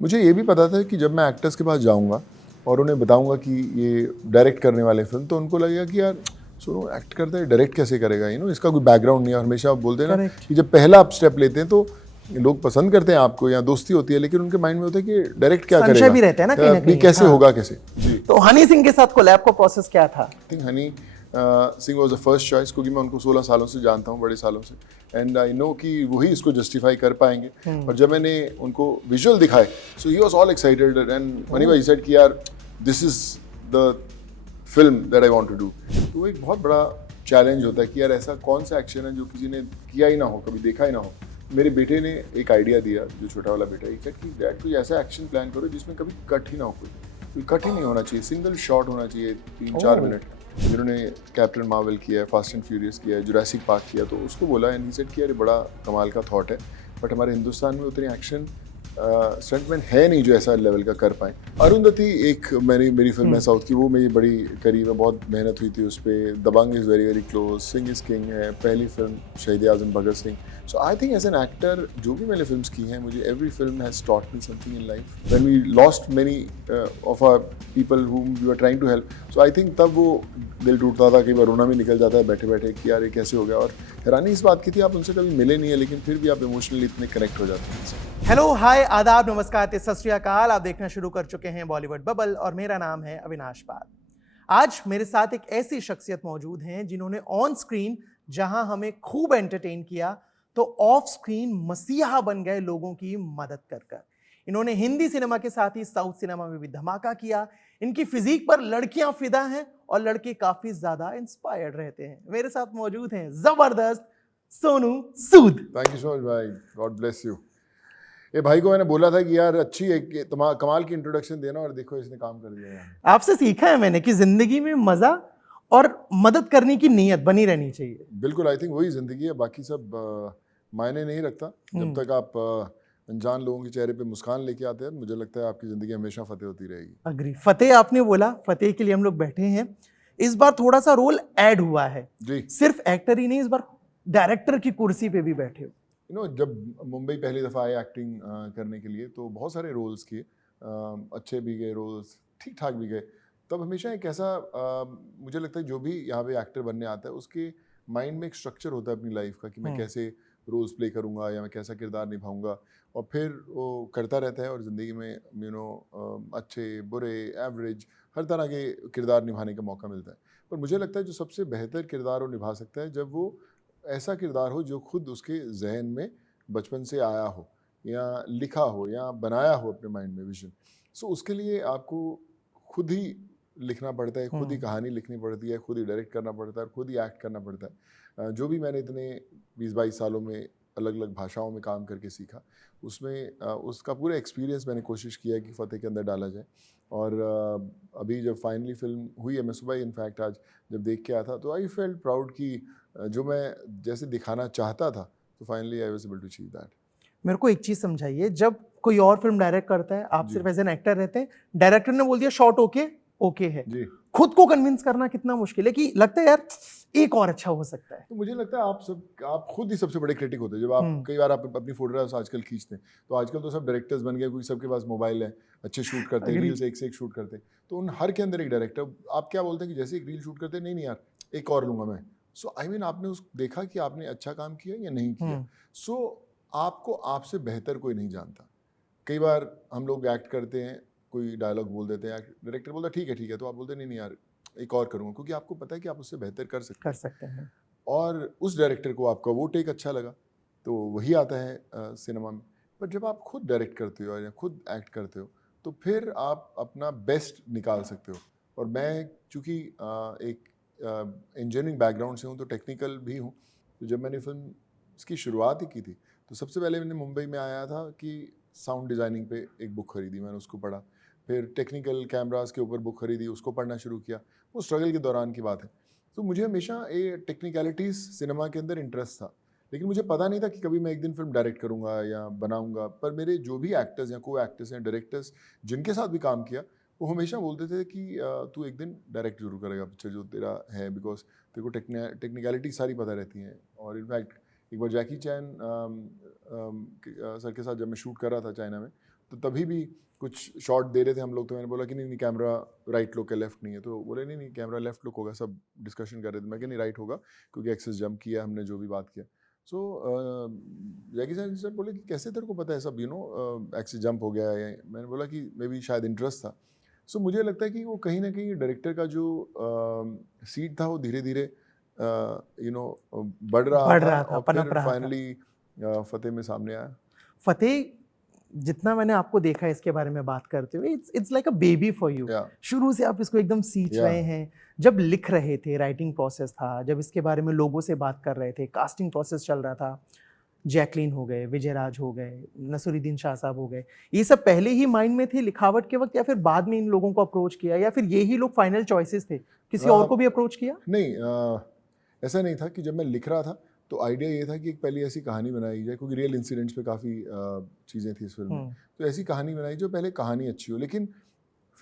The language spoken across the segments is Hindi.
मुझे ये भी पता था कि जब मैं एक्टर्स के पास जाऊंगा और उन्हें बताऊंगा कि ये डायरेक्ट करने वाले फिल्म, तो उनको लगेगा कि यार सुनो एक्ट करता है, डायरेक्ट कैसे करेगा, इसका कोई बैकग्राउंड नहीं है। हमेशा आप बोलते हैं ना करेक्ट। कि जब पहला आप स्टेप लेते हैं तो लोग पसंद करते हैं आपको या दोस्ती होती है, लेकिन उनके माइंड में होता है कि डायरेक्ट क्या संशय करेगा, भी रहता है ना कहीं ना ये कहीं। कैसे हाँ। होगा कैसे। जी, तो हनी सिंह के साथ कोलैब का प्रोसेस क्या था? I think Honey Singh was the first choice, क्योंकि मैं उनको 16 सालों से जानता हूँ, बड़े सालों से, एंड आई नो कि वही इसको जस्टिफाई कर पाएंगे। और जब मैंने उनको विजुअल दिखाए, so he was all excited and Honey भाई सेड कि यार this is the film that I want to do. तो एक बहुत बड़ा चैलेंज होता है कि यार ऐसा कौन सा एक्शन है जो किसी ने किया ही ना हो, कभी देखा ही ना हो। मेरे बेटे ने एक आइडिया दिया, जो छोटा वाला बेटा, ही कि डैड कोई ऐसा एक्शन प्लान करो जिसमें कभी कट ही ना हो, कोई कट ही नहीं होना चाहिए, सिंगल शॉट होना चाहिए 3-4 मिनट। जिन्होंने कैप्टन मार्वल किया है, फास्ट एंड फ्यूरियस किया है, जुरासिक पार्क किया, तो उसको बोला एंड ही सेड कि यार बड़ा कमाल का थॉट है, बट हमारे हिंदुस्तान में उतने एक्शन स्टंटमैन है नहीं जो ऐसा लेवल का कर पाए। अरुंधति एक मेरी फिल्म है साउथ की, वो मेरी बड़ी करीब है, बहुत मेहनत हुई थी उस पर। Dabangg is very very close, Singh is king है पहली film, Shaheed Azam Bhagat Singh. So I think as an actor जो भी मैंने फिल्म्स की हैं, मुझे every film has taught me something in life. When we lost many of our people whom we were trying to help, so I think तब वो दिल टूटता था, कई बार रोना भी निकल जाता है बैठे बैठे कि यार ये कैसे हो गया। और हैरानी इस बात की थी, आप उनसे कभी मिले नहीं है, लेकिन फिर भी आप इमोशनली इतने कनेक्ट हो जाते हैं। हेलो, हाय, आदाब, नमस्कार, सत श्री अकाल। आप देखना शुरू कर चुके हैं बॉलीवुड बबल और मेरा नाम है अविनाश पाल। आज मेरे साथ एक ऐसी शख्सियत मौजूद हैं जिन्होंने ऑन स्क्रीन जहां हमें खूब एंटरटेन किया, तो ऑफ स्क्रीन मसीहा बन गए लोगों की मदद कर कर। इन्होंने हिंदी सिनेमा के साथ ही साउथ सिनेमा में भी धमाका किया। इनकी फिजिक पर लड़कियां फिदा हैं और लड़के काफी ज्यादा इंस्पायर्ड रहते हैं। मेरे साथ मौजूद हैं जबरदस्त Sonu Sood. Thank you so much भाई, गॉड ब्लेस यू। ये भाई को मैंने बोला था कि यार अच्छी एक कमाल की इंट्रोडक्शन देना, और देखो इसने काम कर दिया यार। आपसे सीखा है मैंने कि जिंदगी में मजा और मदद करने की नीयत बनी रहनी चाहिए। बिल्कुल, आई थिंक वही जिंदगी है, बाकी सब मायने नहीं रखता। जब तक आप अनजान लोगों के चेहरे पे मुस्कान लेके आते हैं, मुझे लगता है आपकी जिंदगी हमेशा फतेह होती रहेगी। अग्री। फतेह आपने बोला, फतेह के लिए हम लोग बैठे हैं। इस बार थोड़ा सा रोल ऐड हुआ है, जी, सिर्फ एक्टर ही नहीं, इस बार डायरेक्टर की कुर्सी पे भी बैठे हो। जब मुंबई पहली दफ़ा आए एक्टिंग करने के लिए, तो बहुत सारे रोल्स किए, अच्छे भी गए रोल्स, ठीक ठाक भी गए। तब हमेशा एक ऐसा मुझे लगता है जो भी यहाँ पे एक्टर बनने आता है, उसके माइंड में एक स्ट्रक्चर होता है अपनी लाइफ का कि मैं कैसे रोल्स प्ले करूँगा या मैं कैसा किरदार निभाऊंगा, और फिर वो करता रहता है और ज़िंदगी में अच्छे बुरे एवरेज हर तरह के किरदार निभाने का मौका मिलता है। पर मुझे लगता है जो सबसे बेहतर किरदार वो निभा सकता है जब वो ऐसा किरदार हो जो खुद उसके जहन में बचपन से आया हो, या लिखा हो, या बनाया हो अपने माइंड में विजन। सो उसके लिए आपको खुद ही लिखना पड़ता है, खुद ही कहानी लिखनी पड़ती है, खुद ही डायरेक्ट करना पड़ता है, खुद ही एक्ट करना पड़ता है। जो भी मैंने इतने 20-22 सालों में अलग अलग भाषाओं में काम करके सीखा, उसमें उसका पूरा एक्सपीरियंस मैंने कोशिश किया है कि फतेह के अंदर डाला जाए। और अभी जब फाइनली फिल्म हुई है, मैं सुबह इनफैक्ट आज जब देख के आया था, तो आई फेल्ट प्राउड कि जो मैं जैसे दिखाना चाहता था, तो finally I was able to achieve that. मेरे को एक चीज समझाइए, जब कोई और फिल्म डायरेक्ट करता है, आप जी। सिर्फ एज एन एक्टर रहते हैं, डायरेक्टर ने बोल दिया शॉट ओके ओके है, जी, खुद को कन्विंस करना कितना मुश्किल है कि लगता है यार एक और अच्छा हो सकता है। तो मुझे लगता है आप खुद ही सबसे बड़े क्रिटिक होते हैं। जब आप कई बार आप अपनी फोटोग्राफ्स आजकल खींचते हैं, तो आजकल तो सब डायरेक्टर्स बन गए, क्योंकि सबके पास मोबाइल है, अच्छे शूट करते हैं, रील्स एक से एक शूट करते हैं। तो उन हर के अंदर एक डायरेक्टर, आप क्या बोलते हैं कि जैसे एक रील शूट करते हैं, नहीं नहीं यार एक और लूंगा मैं। सो आई मीन आपने उस देखा कि आपने अच्छा काम किया या नहीं किया। सो आपको आपसे बेहतर कोई नहीं जानता। कई बार हम लोग एक्ट करते हैं, कोई डायलॉग बोल देते हैं, डायरेक्टर बोलता है ठीक है, तो आप बोलते हैं नहीं नहीं यार एक और करूँगा, क्योंकि आपको पता है कि आप उससे बेहतर कर सकते हैं। और उस डायरेक्टर को आपका वो टेक अच्छा लगा, तो वही आता है सिनेमा में। पर जब आप खुद डायरेक्ट करते हो या खुद एक्ट करते हो, तो फिर आप अपना बेस्ट निकाल सकते हो। और मैं चूँकि एक इंजीनियरिंग बैकग्राउंड से हूँ, तो टेक्निकल भी हूँ। तो जब मैंने फिल्म इसकी शुरुआत ही की थी, तो सबसे पहले मैंने मुंबई में आया था कि साउंड डिज़ाइनिंग पे एक बुक खरीदी, मैंने उसको पढ़ा। फिर टेक्निकल कैमरास के ऊपर बुक खरीदी, उसको पढ़ना शुरू किया। वो स्ट्रगल के दौरान की बात है। तो मुझे हमेशा ये टेक्निकलिटीज़ सिनेमा के अंदर इंटरेस्ट था, लेकिन मुझे पता नहीं था कि कभी मैं एक दिन फिल्म डायरेक्ट करूँगा या बनाऊँगा। पर मेरे जो भी एक्टर्स या को एक्टर्स हैं, डायरेक्टर्स जिनके साथ भी काम किया, वो हमेशा बोलते थे कि तू एक दिन डायरेक्ट जरूर करेगा पिक्चर जो तेरा है, बिकॉज तेरे को टेक्निकलिटी सारी पता रहती हैं। और इनफैक्ट एक बार जैकी चैन सर के साथ जब मैं शूट कर रहा था चाइना में, तो तभी भी कुछ शॉट दे रहे थे हम लोग, तो मैंने बोला कि नहीं कैमरा राइट लुक है, लेफ्ट नहीं है। तो बोले नहीं कैमरा लेफ्ट लुक होगा, सब डिस्कशन कर रहे थे। मैं कि नहीं राइट होगा, क्योंकि एक्सेस जंप किया हमने, जो भी बात किया। सो जैकी सर बोले कि कैसे तेरे को पता है सब, एक्सेस जंप हो गया है। मैंने बोला कि मे बी शायद इंटरेस्ट था। सो मुझे लगता है कि वो कहीं ना कहीं डायरेक्टर का जो सीड था वो धीरे धीरे बढ़ रहा था और पनप फिर रहा था। फाइनली फतेह में सामने आया। फतेह, जितना मैंने आपको देखा है इसके बारे में बात करते हुए, it's like a baby for you. शुरू से आप इसको एकदम सींच रहे हैं। जब लिख रहे थे, राइटिंग प्रोसेस था, जब इसके बारे में लोगों से बात कर रहे थे, कास्टिंग प्रोसेस चल रहा था, जैकलीन हो गए, विजय राज हो गए, नसीरुद्दीन शाह साहब हो गए, ये सब पहले ही माइंड में थे लिखावट के वक्त, या फिर बाद में इन लोगों को अप्रोच किया, या फिर ये ही लोग फाइनल चॉइसेस थे, किसी और को भी अप्रोच किया? नहीं, ऐसा नहीं था कि जब मैं लिख रहा था तो आइडिया ये था कि एक पहले ऐसी कहानी बनाई जाए, क्योंकि रियल इंसिडेंट्स पे काफ़ी चीज़ें थी इस फिल्म में। तो ऐसी कहानी बनाई जो पहले कहानी अच्छी हो, लेकिन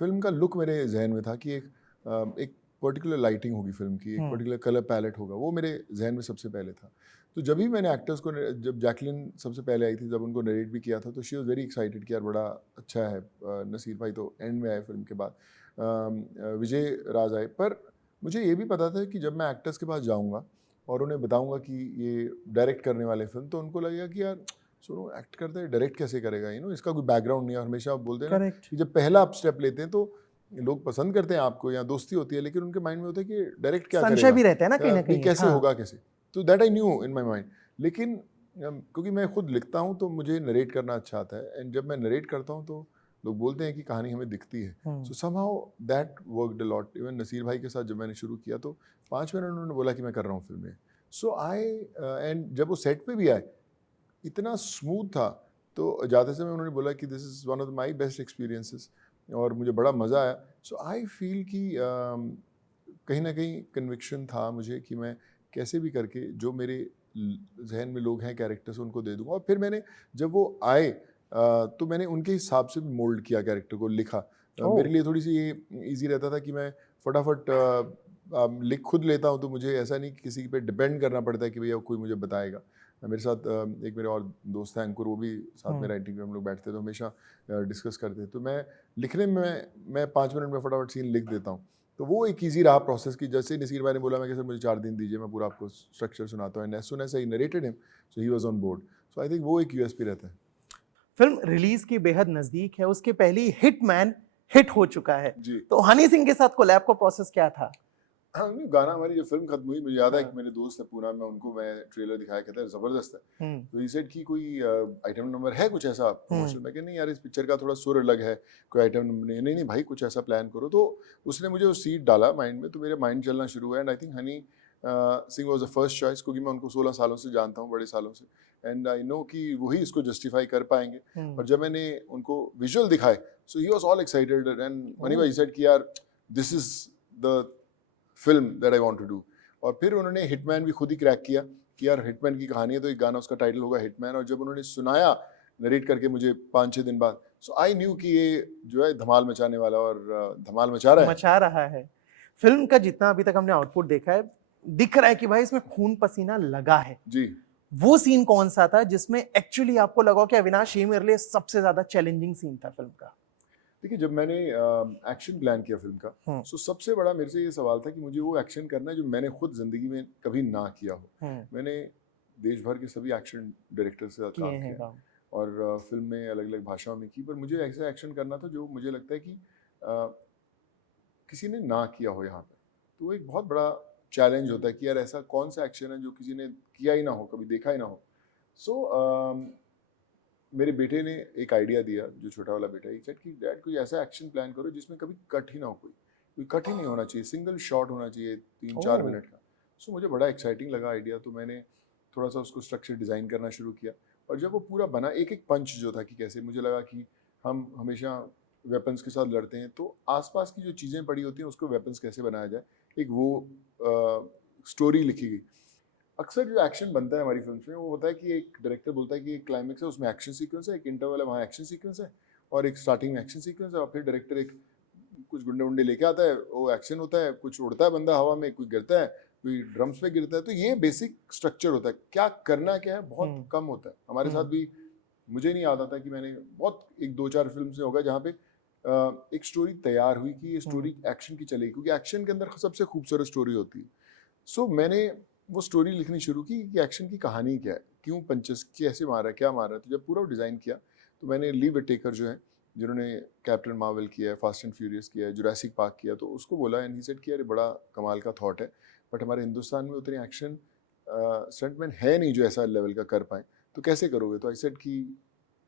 फिल्म का लुक मेरे जहन में था कि एक पर्टिकुलर लाइटिंग होगी फिल्म की, एक पर्टिकुलर कलर पैलेट होगा, वो मेरे जहन में सबसे पहले था। तो जब भी मैंने एक्टर्स को, जब जैकलिन सबसे पहले आई थी, जब उनको नरेट भी किया था, तो शी वॉज वेरी एक्साइटेड कि यार बड़ा अच्छा है। नसीर भाई तो एंड में आए फिल्म के बाद, विजय राज आए। पर मुझे ये भी पता था कि जब मैं एक्टर्स के पास जाऊँगा और उन्हें बताऊंगा कि ये डायरेक्ट करने वाले फिल्म, तो उनको लगेगा कि यार सुनो, एक्ट करता है, डायरेक्ट कैसे करेगा, इसका कोई बैकग्राउंड नहीं है। हमेशा आप बोलते हैं ना कि जब पहला आप स्टेप लेते हैं तो लोग पसंद करते हैं आपको, या दोस्ती होती है, लेकिन उनके माइंड में होता है कि डायरेक्ट क्या करेगा, भी रहता है ना कहीं ना कहीं, कैसे होगा कैसे। तो that I new in my mind. लेकिन क्योंकि मैं खुद लिखता हूँ तो मुझे नरेट करना अच्छा आता है, एंड जब मैं नरेट करता हूँ तो लोग बोलते हैं कि कहानी हमें दिखती है। So somehow that worked a lot. Even Naseer भाई के साथ जब मैंने शुरू किया तो 5 मिनट उन्होंने बोला कि मैं कर रहा हूँ फिल्म में। सो आई एंड जब वो सेट पे भी आए, इतना स्मूथ था। तो जाते समय उन्होंने बोला कि this is one of my best experiences, और मुझे बड़ा मज़ा आया। सो आई फील कि कहीं ना कहीं कन्विक्शन था मुझे कि मैं कैसे भी करके जो मेरे जहन में लोग हैं कैरेक्टर्स, उनको दे दूंगा। और फिर मैंने जब वो आए तो मैंने उनके हिसाब से भी मोल्ड किया कैरेक्टर को, लिखा। मेरे लिए थोड़ी सी ये ईजी रहता था कि मैं फटाफट लिख खुद लेता हूँ, तो मुझे ऐसा नहीं किसी पे डिपेंड करना पड़ता है कि भैया कोई मुझे बताएगा। मेरे साथ एक मेरे और दोस्त हैं अंकुर, वो भी साथ में राइटिंग में हम लोग बैठते तो हमेशा डिस्कस करते। तो मैं लिखने में मैं 5 मिनट में फटाफट सीन लिख देता हूँ। तो वो एक ईजी रहा प्रोसेस की। जैसे नसीर भाई ने बोला, मैं कि सर मुझे 4 दिन दीजिए, मैं पूरा आपको स्ट्रक्चर सुनाता हूँ। And as soon as I narrated him, so he was on board. So I think वो एक यूएसपी रहता है। फिल्म रिलीज की बेहद नजदीक है, उसके पहले ही हिटमैन हिट हो चुका है जी। तो हनी सिंह के साथ कोलैब का प्रोसेस क्या था? हाँ, नहीं, गाना हमारी जब फिल्म खत्म हुई, मुझे याद है कि मेरे दोस्त है पूरा, मैं उनको मैं ट्रेलर दिखाया, कहता है जबरदस्त है। तो ही सेड कि कोई आइटम नंबर है कुछ ऐसा प्रमोशन। मैं कहा नहीं यार, इस पिक्चर का थोड़ा सुर अलग है, कोई आइटम नंबर नहीं। नहीं भाई, कुछ ऐसा प्लान करो। तो उसने मुझे वो सीट डाला माइंड में, तो मेरे माइंड चलना शुरू हुआ। And I think Honey Singh was the first choice, क्योंकि मैं उनको 16 सालों से जानता हूँ, बड़े सालों से। एंड आई नो कि वही इसको जस्टिफाई कर पाएंगे। और जब मैंने उनको विजुअल दिखाए, so he was all excited. And Honey भाई सेड कि यार this is the film that I want to do. और फिर उन्होंने हिटमैन भी खुद ही क्रैक किया कि यार हिटमैन की कहानी है, तो एक गाना उसका टाइटल होगा हिटमैन। और जब उन्होंने सुनाया नरेट करके मुझे 5-6 दिन बाद, सो आई न्यू कि ये जो है धमाल मचाने वाला, और धमाल मचा रहा है। फिल्म का जितना अभी तक हमने आउटपुट देखा है, दिख रहा है कि भाई इसमें खून पसीना लगा है जी। वो सीन कौन सा था जिसमें एक्चुअली आपको लगा कि अविनाश, ये मेरे लिए सबसे ज्यादा चैलेंजिंग सीन था फिल्म का? देखिए, जब मैंने एक्शन प्लान किया फिल्म का, सो सबसे बड़ा मेरे से ये सवाल था कि मुझे वो एक्शन करना है जो मैंने खुद जिंदगी में कभी ना किया हो। मैंने देश भर के सभी एक्शन डायरेक्टर से काम किया और फिल्म में अलग अलग भाषाओं में की, पर मुझे ऐसा एक्शन करना था जो मुझे लगता है कि किसी ने ना किया हो यहाँ पे। तो एक बहुत बड़ा चैलेंज होता है कि यार ऐसा कौन सा एक्शन है जो किसी ने किया ही ना हो, कभी देखा ही ना हो। सो मेरे बेटे ने एक आइडिया दिया, जो छोटा वाला बेटा, ही सेड कि डैड कोई ऐसा एक्शन प्लान करो जिसमें कभी कट ही ना हो, कोई कट ही नहीं होना चाहिए, सिंगल शॉट होना चाहिए 3-4 मिनट का। सो मुझे बड़ा एक्साइटिंग लगा आइडिया, तो मैंने थोड़ा सा उसको स्ट्रक्चर डिज़ाइन करना शुरू किया। और जब वो पूरा बना, एक एक पंच जो था कि कैसे, मुझे लगा कि हम हमेशा वेपन्स के साथ लड़ते हैं, तो आसपास की जो चीज़ें पड़ी होती हैं उसको वेपन्स कैसे बनाया जाए, एक वो स्टोरी लिखी गई। अक्सर जो एक्शन बनता है हमारी फिल्म में, वो होता है कि एक डायरेक्टर बोलता है कि एक क्लाइमेक्स है, उसमें एक्शन सीक्वेंस है, एक इंटरवल है, वहाँ एक्शन सीक्वेंस है, और एक स्टार्टिंग में एक्शन सीक्वेंस है, और फिर डायरेक्टर एक कुछ गुंडे वुंडे लेके आता है, वो एक्शन होता है, कुछ उड़ता है बंदा हवा में, कोई गिरता है, कोई ड्रम्स पे गिरता है। तो ये बेसिक स्ट्रक्चर होता है। क्या करना क्या है बहुत कम होता है। हमारे साथ भी मुझे नहीं याद आता कि मैंने बहुत एक 2-4 फिल्म से होगा जहाँ पे एक स्टोरी तैयार हुई कि ये स्टोरी एक्शन की चलेगी, क्योंकि एक्शन के अंदर सबसे खूबसूरत स्टोरी होती है। सो मैंने वो स्टोरी लिखनी शुरू की कि एक्शन की कहानी क्या है, क्यों पंचेस कैसे मारा है, क्या मारा है। तो जब पूरा डिज़ाइन किया तो मैंने ली विटेकर जो है, जिन्होंने कैप्टन मार्वल किया है, फास्ट एंड फ्यूरियस किया है, जुरासिक पार्क किया, तो उसको बोला एंड ही सेड कि अरे बड़ा कमाल का थॉट है, बट हमारे हिंदुस्तान में उतने एक्शन स्टंटमैन है नहीं जो ऐसा लेवल का कर पाए, तो कैसे करोगे। तो आई सेड कि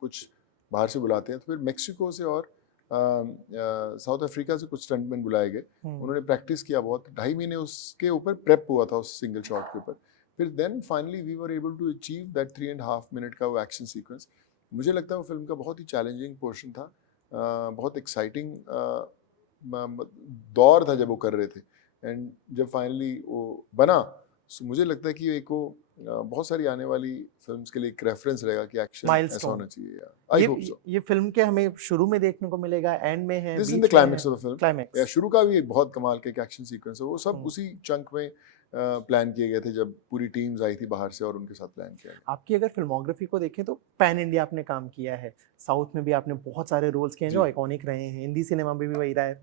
कुछ बाहर से बुलाते हैं। तो फिर मेक्सिको से और साउथ अफ्रीका से कुछ स्टंटमैन बुलाए गए। उन्होंने प्रैक्टिस किया बहुत, 2.5 महीने उसके ऊपर प्रेप हुआ था उस सिंगल शॉट के ऊपर। फिर then finally we were able to achieve that 3.5 minute का वो एक्शन सीक्वेंस। मुझे लगता है वो फिल्म का बहुत ही चैलेंजिंग पोर्शन था, बहुत एक्साइटिंग दौर था जब वो कर रहे थे। एंड जब फाइनली वो बना, सो मुझे लगता है कि एक वो बहुत सारी आने वाली फिल्म्स के लिए एक रेफरेंस रहेगा कि एक्शन ऐसा होना चाहिए। I hope so. ये फिल्म के हमें शुरू में देखने को मिलेगा, एंड में है, this in the climax of the film. Climax या शुरू का भी एक बहुत कमाल का एक्शन सीक्वेंस है, वो सब उसी चंक में प्लान किए गए थे जब पूरी टीम्स आई थी बाहर से और उनके साथ प्लान किया। आपकी अगर फिल्मोग्राफी को देखें तो पैन इंडिया आपने काम किया है, साउथ में भी आपने बहुत सारे रोल्स किए हैं जो आइकॉनिक रहे हैं, हिंदी सिनेमा में भी वही रहा है।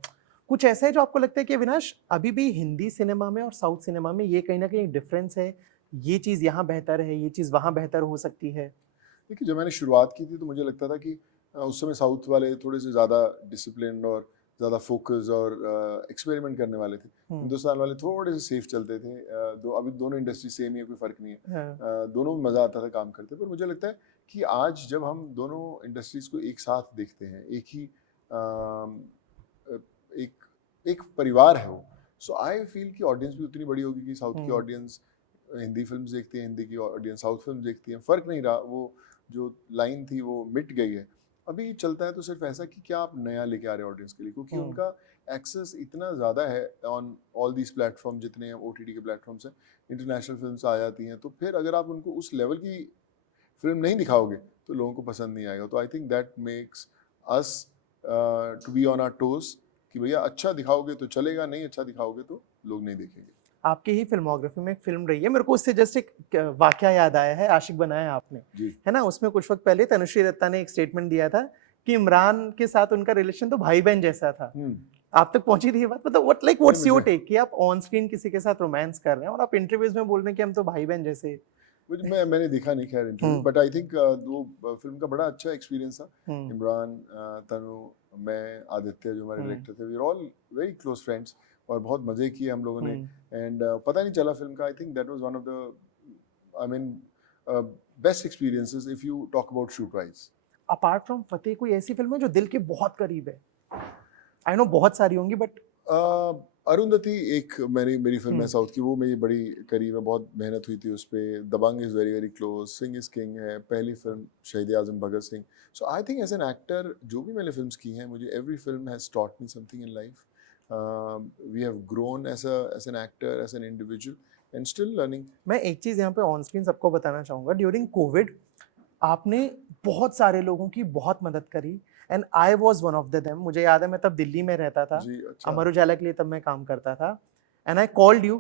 कुछ ऐसा है जो आपको लगता है कि अविनाश अभी भी हिंदी सिनेमा में और साउथ सिनेमा में ये कहीं ना कहीं डिफरेंस है, ये चीज़ यहाँ बेहतर है, ये चीज़ वहाँ बेहतर हो सकती है? देखिए, जब मैंने शुरुआत की थी तो मुझे लगता था कि उस समय साउथ वाले थोड़े से ज़्यादा डिसिप्लिन और ज़्यादा फोकस और एक्सपेरिमेंट करने वाले थे। हिंदुस्तान वाले थोड़े से सेफ चलते थे। अभी दोनों इंडस्ट्री सेम ही है, कोई फ़र्क नहीं है। दोनों में मज़ा आता था काम करते। पर मुझे लगता है कि आज जब हम दोनों इंडस्ट्रीज़ को एक साथ देखते हैं, एक ही एक परिवार है वो, सो आई फील कि ऑडियंस भी उतनी बड़ी होगी कि साउथ की ऑडियंस हिंदी फिल्म्स देखती है, हिंदी की ऑडियंस साउथ फिल्म देखती है। फ़र्क नहीं रहा, वो जो लाइन थी वो मिट गई है। अभी चलता है तो सिर्फ ऐसा कि क्या आप नया लेके आ रहे हैं ऑडियंस के लिए, क्योंकि उनका एक्सेस इतना ज़्यादा है ऑन ऑल दीज प्लेटफॉर्म, जितने ओटीटी के प्लेटफॉर्म्स हैं, इंटरनेशनल फिल्म्स आ जाती हैं, तो फिर अगर आप उनको उस लेवल की फिल्म नहीं दिखाओगे तो लोगों को पसंद नहीं आएगा। तो I think that makes us to be on our toes कि भैया अच्छा दिखाओगे तो चलेगा, नहीं अच्छा दिखाओगे तो लोग नहीं देखेंगे। आपके ही फिल्मोग्राफी में एक फिल्म रही है, मेरे को उससे जस्ट एक वाकया याद आया है, आशिक बनाया आपने, है ना? उसमें कुछ वक्त पहले तनुश्री दत्ता ने एक स्टेटमेंट दिया था कि इमरान के साथ उनका रिलेशन तो भाई बहन जैसा था। आप तक पहुंची थी ये बात? मतलब व्हाट्स योर टेक कि आप ऑन स्क्रीन किसी के साथ रोमांस कर रहे हैं और आप इंटरव्यूज में बोल रहे हैं कि हम तो भाई बहन जैसे। मैंने देखा नहीं खैर इंटरव्यू, बट आई थिंक वो फिल्म का बड़ा अच्छा एक्सपीरियंस था। इमरान, तनु, मैं, आदित्य जो हमारे डायरेक्टर थे, we are all very close friends और बहुत मजे किए हम लोगों ने। एंड पता नहीं चला फिल्म का। I think that was one of the I mean best experiences if you talk about shoot wise. Apart from Fateh कोई ऐसी फिल्म है जो दिल के बहुत करीब है? आई नो बहुत सारी होंगी, बट अरुंधति एक मेरी फिल्म है साउथ की, वो मेरी बड़ी करीब है, बहुत मेहनत हुई थी उस पर। Dabangg is very very close, Singh is king है, पहली film Shaheed Azam Bhagat Singh. So I think as an actor जो भी मैंने फिल्म्स की हैं, मुझे every film has taught me something in life. We have grown as an actor, as an individual and still learning. मैं एक चीज़ यहाँ पे ऑन स्क्रीन सबको बताना चाहूँगा, ड्यूरिंग कोविड आपने बहुत सारे लोगों की बहुत मदद करी and I was one of them. मुझे याद है मैं तब दिल्ली में रहता था, अच्छा। अमर उजाला के लिए तब मैं काम करता था, एंड आई कॉल्ड यू,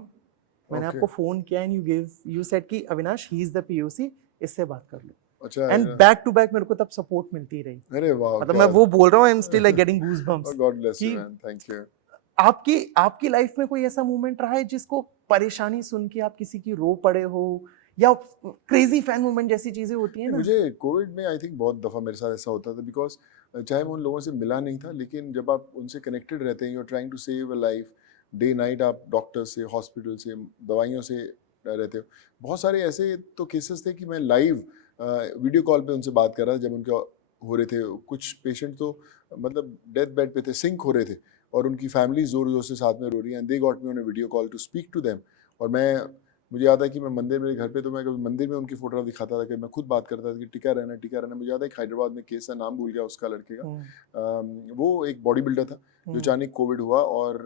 मैंने आपको फोन किया एंड यू सेड कि Avinash he is the POC, इससे बात कर लो। अच्छा। एंड बैक टू बैक मेरे को तब सपोर्ट मिलती रही। अरे वाह, मतलब मैं वो बोल रहा हूँ, I am still like getting goosebumps. God bless you man, thank you. आपकी लाइफ में कोई ऐसा मोमेंट रहा है जिसको परेशानी सुन के आप किसी की रो पड़े हो, या क्रेजी फैन मोमेंट जैसी चीजें होती हैं ना? मुझे कोविड में आई थिंक बहुत दफ़ा मेरे साथ ऐसा होता था, बिकॉज चाहे मैं उन लोगों से मिला नहीं था, लेकिन जब आप उनसे कनेक्टेड रहते हैं, you are trying to save a life, day night आप डॉक्टर से, हॉस्पिटल से, दवाइयों से रहते हो। बहुत सारे ऐसे तो केसेस थे कि मैं लाइव वीडियो कॉल पे उनसे बात कर रहा था जब उनके हो रहे थे। कुछ पेशेंट तो मतलब डेथ बेड पे थे, सिंक हो रहे थे और उनकी फैमिली ज़ोर ज़ोर से साथ में रो रही है, and they got me on a video call to speak to them. और मुझे याद है कि मैं मंदिर, मेरे घर पे, तो मैं कभी मंदिर में उनकी फोटोग्राफ दिखाता था कि मैं खुद बात करता था कि टिका रहना, टिका रहना। मुझे याद है कि हैदराबाद में केस है, नाम भूल गया उसका लड़के का। वो एक बॉडी बिल्डर था जो अचानक कोविड हुआ और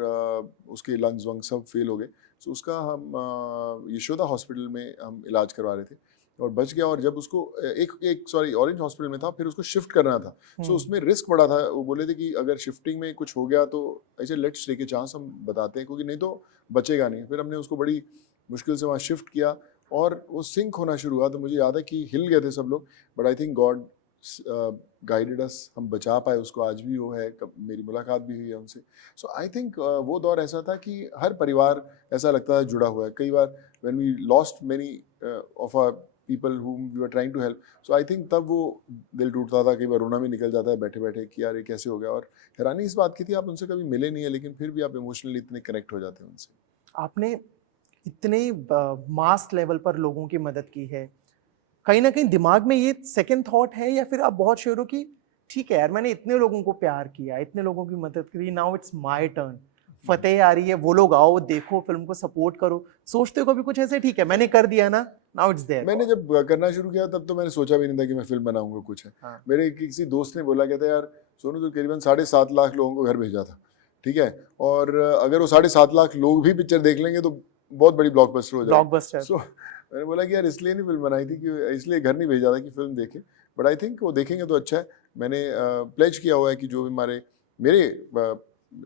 उसके लंग्स वंग सब फेल हो गए। सो उसका हम यशोदा हॉस्पिटल में हम इलाज करवा रहे थे और बच गया। और जब उसको ऑरेंज हॉस्पिटल में था, फिर उसको शिफ्ट करना था। सो उसमें रिस्क बड़ा था। वो बोले थे कि अगर शिफ्टिंग में कुछ हो गया तो ऐसे लेट्स टेक ए चांस, हम बताते हैं, क्योंकि नहीं तो बचेगा नहीं। फिर हमने उसको बड़ी मुश्किल से वहाँ शिफ्ट किया और वो सिंक होना शुरू हुआ। तो मुझे याद है कि हिल गए थे सब लोग, but I think God guided अस, हम बचा पाए उसको, आज भी वो है, मेरी मुलाकात भी हुई है उनसे. सो आई थिंक वो दौर ऐसा था कि हर परिवार ऐसा लगता है जुड़ा हुआ है. कई बार when we lost many of our people whom we were trying to help, so I think तब वो दिल टूटता था, कई बार रोना भी निकल जाता है बैठे बैठे कि यार ये कैसे हो गया. और हैरानी इस बात की थी, आप उनसे कभी मिले नहीं है लेकिन फिर भी आप इमोशनली इतने कनेक्ट हो जाते हैं उनसे. आपने इतने मास लेवल पर लोगों की मदद की है, कहीं ना कहीं दिमाग में ये सेकंड थॉट है या फिर आप बहुत श्योर हो कि ठीक है यार, मैंने इतने लोगों को प्यार किया, इतने लोगों की मदद करी, नाउ इट्स माय टर्न, फतेह आ रही है, वो लोग आओ देखो फिल्म को सपोर्ट करो, सोचते हो कभी कुछ ऐसे ठीक है मैंने कर दिया ना, नाउ इट्स देयर? मैंने जब करना शुरू किया तब तो मैंने सोचा भी नहीं था कि मैं फिल्म बनाऊंगा कुछ है. हाँ. मेरे किसी दोस्त ने बोला, कहता यार सोनू तो करीबन 7.5 लाख लोगों को घर भेजा था, ठीक है, और अगर वो 7.5 लाख लोग भी पिक्चर देख लेंगे तो बहुत बड़ी ब्लॉकबस्टर हो जाएगी. ब्लॉकबस्टर. सो मैंने बोला कि यार इसलिए नहीं फिल्म बनाई थी, कि इसलिए घर नहीं भेजा था कि फिल्म देखे, बट आई थिंक वो देखेंगे तो अच्छा है. मैंने प्लेज किया हुआ है कि जो भी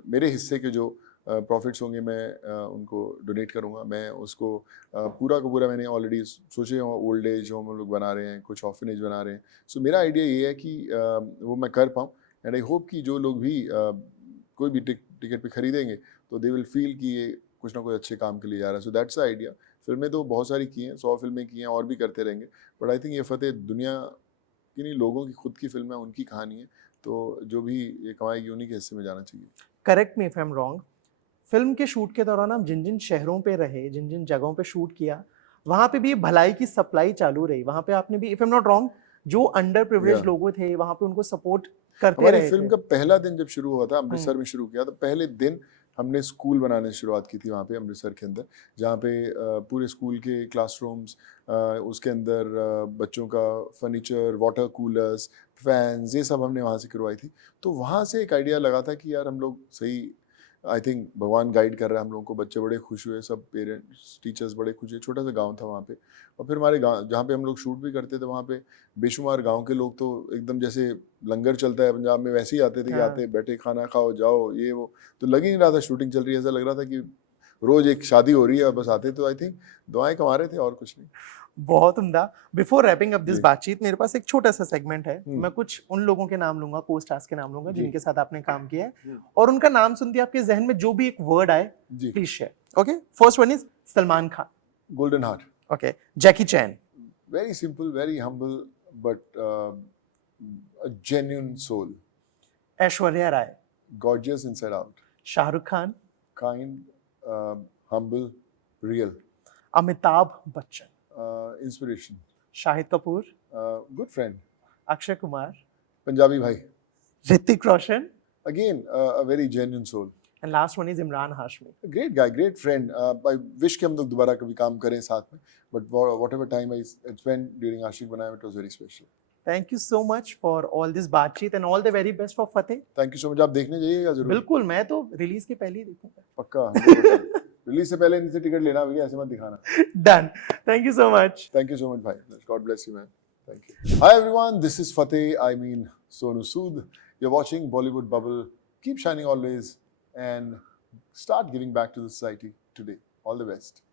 मेरे हिस्से के जो प्रॉफिट्स होंगे मैं उनको डोनेट करूँगा. मैं उसको पूरा का पूरा मैंने ऑलरेडी सोचे, ओल्ड एज होम हम लोग बना रहे हैं, कुछ ऑर्फनेज बना रहे हैं. सो मेरा आइडिया ये है कि वो मैं कर पाऊँ, एंड आई होप कि जो लोग भी कोई भी टिकट पे खरीदेंगे तो दे विल फील कि ये कुछ ना कुछ अच्छे काम के लिए जा रहा है. So that's the idea. फिल्में तो बहुत सारी की हैं, 100 फिल्में की हैं, और भी करते रहेंगे, बट आई थिंक ये फतेह दुनिया की नहीं, लोगों की खुद की फिल्म है, उनकी कहानी है, तो जो भी ये कमाएगी उन्हीं के हिस्से में जाना चाहिए. Correct me if I am wrong, film के शूट के दौरान आप जिन जिन शहरों पे रहे, जिन जिन जगहों पे शूट किया, वहां पे भी भलाई की सप्लाई चालू रही, वहां पे आपने भी if I am not wrong जो अंडर प्रिविलेज Yeah. लोगों थे वहां पे उनको सपोर्ट करते हमारी रहे फिल्म थे. का पहला दिन जब शुरू हुआ था, अमृतसर में शुरू किया, तो पहले दिन हमने स्कूल बनाने की शुरुआत की थी वहाँ पे अमृतसर के अंदर, जहाँ पे पूरे स्कूल के क्लासरूम्स, उसके अंदर बच्चों का फर्नीचर, वाटर कूलर्स, फैंस, ये सब हमने वहाँ से करवाई थी. तो वहाँ से एक आइडिया लगा था कि यार हम लोग सही, आई थिंक भगवान गाइड कर रहा है हम लोगों को. बच्चे बड़े खुश हुए, सब पेरेंट्स टीचर्स बड़े खुश हुए. छोटा सा गांव था वहाँ पे, और फिर हमारे गांव जहाँ पे हम लोग शूट भी करते थे वहाँ पे बेशुमार गांव के लोग तो एकदम जैसे लंगर चलता है पंजाब में वैसे ही आते थे कि हाँ. आते बैठे खाना खाओ जाओ ये वो. तो लग ही नहीं रहा था शूटिंग चल रही है, ऐसा लग रहा था कि रोज एक शादी हो रही है, बस आते. तो आई थिंक दुआएं कमा रहे थे और कुछ नहीं. बहुत उम्दा. बिफोर रैपिंग अप दिस जी. बातचीत, मेरे पास एक छोटा सा सेगमेंट है, हम्म. मैं कुछ उन लोगों के नाम लूंगा, को स्टार्स के नाम लूंगा जी. जिनके साथ आपने काम किया है, हम्म. और उनका नाम सुनते ही आपके जहन में जो भी एक वर्ड आए जी. Please share. Okay, first one is Salman Khan. Golden heart. Okay, Jackie Chan. Very simple, very humble, but a genuine soul. Aishwarya Rai. Gorgeous inside out. Shahrukh Khan. Kind, humble, real. Amitabh Bachchan. Inspiration. Shahid Kapoor. Good friend. Akshay Kumar. Punjabi bhai. Hrithik Roshan. Again, a very genuine soul. And last one is Imran Hashmi. A great guy, great friend. I wish कि हम लोग दोबारा कभी काम करें साथ में. But whatever time I spent during Aashiq Banaya, it was very special. Thank you so much for all this बातचीत and all the very best for Fateh. Thank you so much. आप देखने जाइएगा जरूर. बिल्कुल, मैं तो रिलीज के पहले ही देखूंगा. पक्का. रिलीज से पहले इनसे टिकट लेना भैया, ऐसे मत दिखाना. Done. Thank you so much. Thank you so much, bhai. God bless you, man. Thank you. Hi everyone, this is Fateh. I mean Sonu Sood. You're watching Bollywood Bubble. Keep shining always and start giving back to the society today. All the best.